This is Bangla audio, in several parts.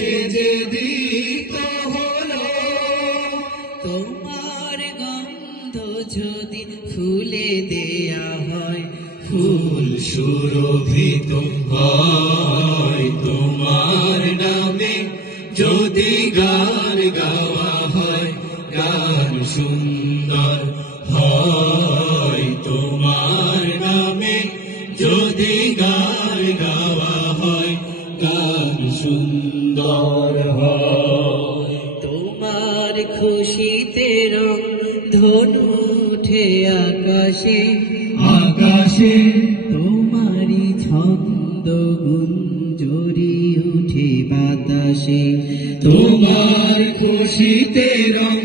সে তোমার গন্ধ যদি ফুলে দেয়া হয়, ফুল সুরভিত হয় তোমার নামে যদি গান গাওয়া হয়, গান সুন্দর সুন্দর তোমার খুশিতে রং ধনু উঠে আকাশে। আকাশে তোমারই ছন্দ গুঞ্জরি উঠে বাতাসে। তোমার খুশিতে রং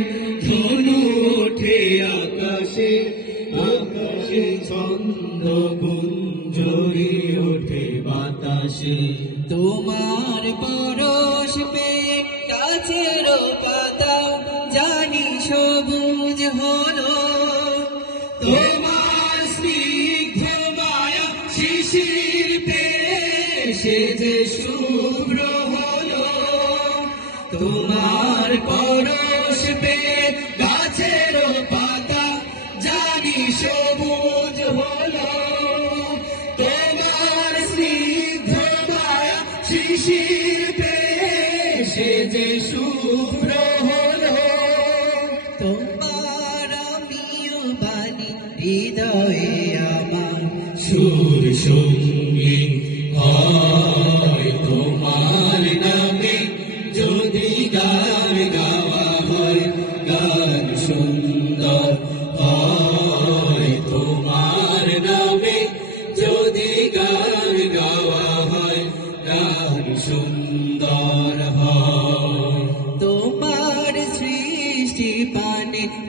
ধনু ওঠে আকাশে। আকাশে ছন্দ গুঞ্জরি ওঠে বাতাসে। তোমার পরশ পেয়ে গাছের পাতা জানি সবুজ হলো। তোমার স্নিগ্ধ মায়া শিশির সে যে শুভ্র হলো। তোমার পরশ পেয়ে গাছের পাতা জানি সবুজ হলো। শিশির সে যে শুভ্র তোমার আমিও বাণী হৃদয়ে আমার সুর সঙ্গী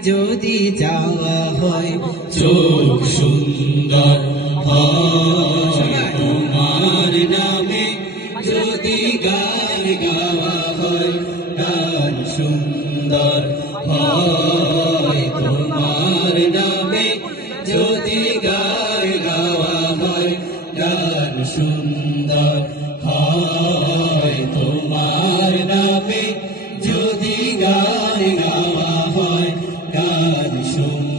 যদি যাওয়া হয়, চোখ সুন্দর তোমার নামে যদি গান গাওয়া হয়, গান সুন্দর হয়। তোমার নামে যদি গান গাওয়া হয়, গান সুন্দর soon.